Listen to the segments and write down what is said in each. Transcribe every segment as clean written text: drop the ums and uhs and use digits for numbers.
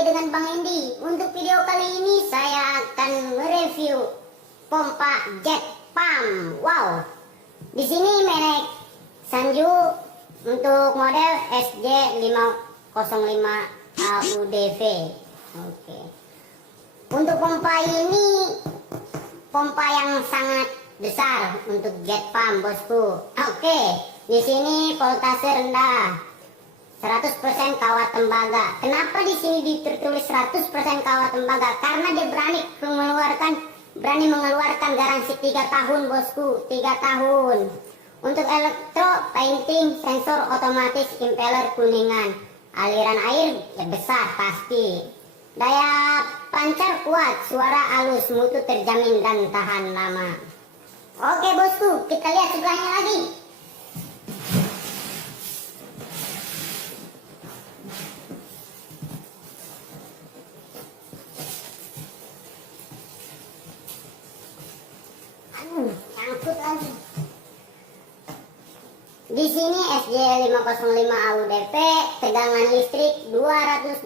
lagi dengan Bang Endi. Untuk video kali ini saya akan mereview pompa jet pump. Wow. Di sini merek Sanju untuk model SJ505 AUDV. Oke. Untuk pompa ini pompa yang sangat besar untuk jet pump, bosku. Oke. Di sini voltase rendah. 100% kawat tembaga. Kenapa di sini tertulis 100% kawat tembaga? Karena dia berani mengeluarkan garansi 3 tahun, bosku. 3 tahun. Untuk elektro painting, sensor otomatis, impeller kuningan. Aliran air ya besar pasti. Daya pancar kuat, suara halus, mutu terjamin dan tahan lama. Oke, bosku, kita lihat sebelahnya lagi. Nyangkut lagi. Di sini SJ505 AUDV, tegangan listrik 220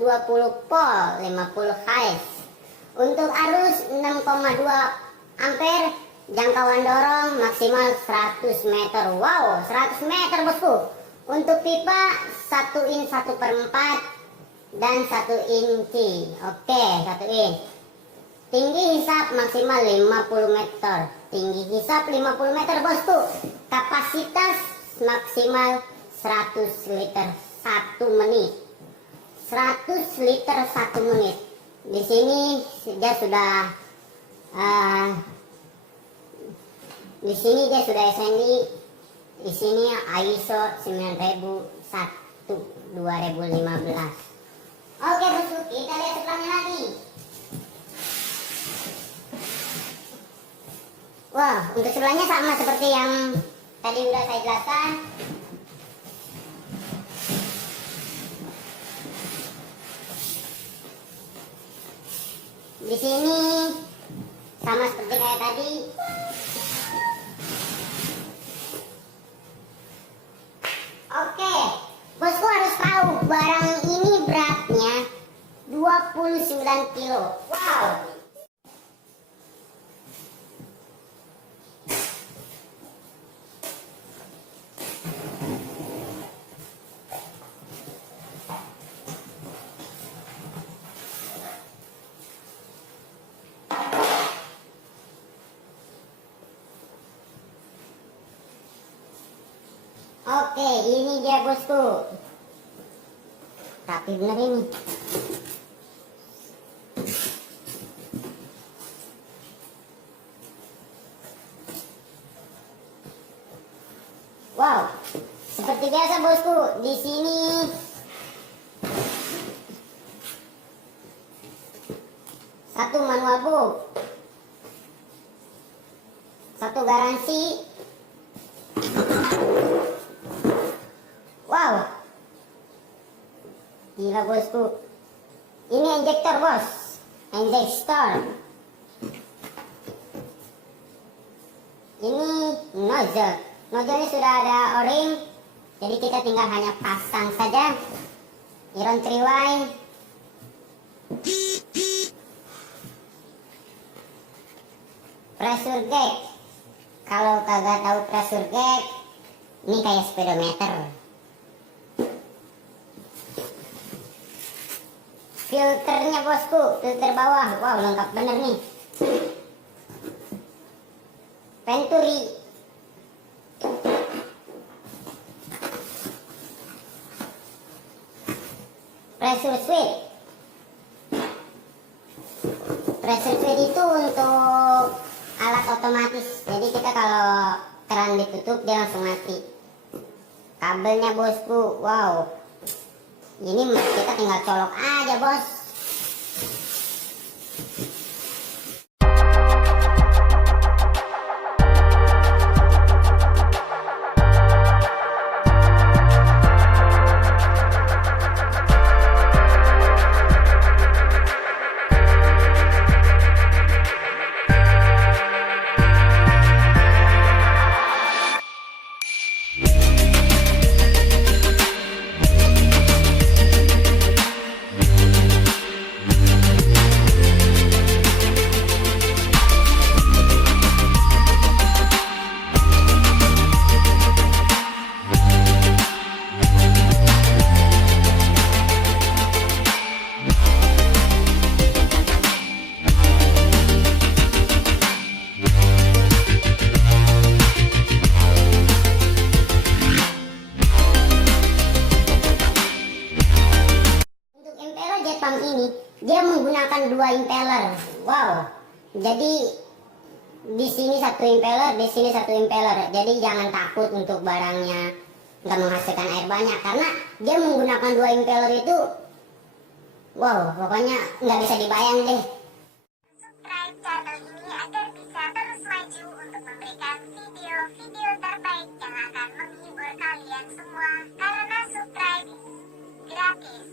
volt, 50 Hz. Untuk arus 6,2 ampere, jangkauan dorong maksimal 100 meter. Wow, 100 meter, bosku. Untuk pipa 1 in 1/4 dan 1 inci. Oke, 1 in. Tinggi hisap maksimal 50 meter. Tinggi hisap 50 meter, bosku. Kapasitas maksimal 100 liter 1 menit. 100 liter 1 menit. Di sini dia sudah SNI. Di sini ISO 9001 2015. Oke, bosku, kita lihat sebelahnya lagi. Wah, untuk sebelahnya sama seperti yang tadi udah saya jelaskan. Di sini sama seperti kayak tadi. Oke, bosku harus tahu barang ini beratnya 29 kilo. Wow. Oke, ini dia, bosku. Rapi bener ini. Wow, seperti biasa, bosku. Di sini satu manual book, satu garansi. Wow, gila, bosku. Ini injektor, bos. Injektor. Ini nozzle. Nozzle-nya sudah ada o-ring, jadi kita tinggal hanya pasang saja. Iron triwind. Pressure gauge. Kalau kagak tahu pressure gauge, ini kayak speedometer. Filternya, bosku, filter bawah. Wow, lengkap bener nih. Venturi. Pressure switch. Pressure switch itu untuk alat otomatis. Jadi kita kalau keran ditutup dia langsung mati. Kabelnya, bosku. Wow. Ini kita tinggal colok aja, bos. 2 impeller. Wow. Jadi di sini 1 impeller, di sini 1 impeller. Jadi jangan takut untuk barangnya nggak menghasilkan air banyak, karena dia menggunakan 2 impeller itu. Wow, pokoknya nggak bisa dibayang deh. Subscribe channel ini agar bisa terus maju untuk memberikan video-video terbaik yang akan menghibur kalian semua. Karena subscribe gratis.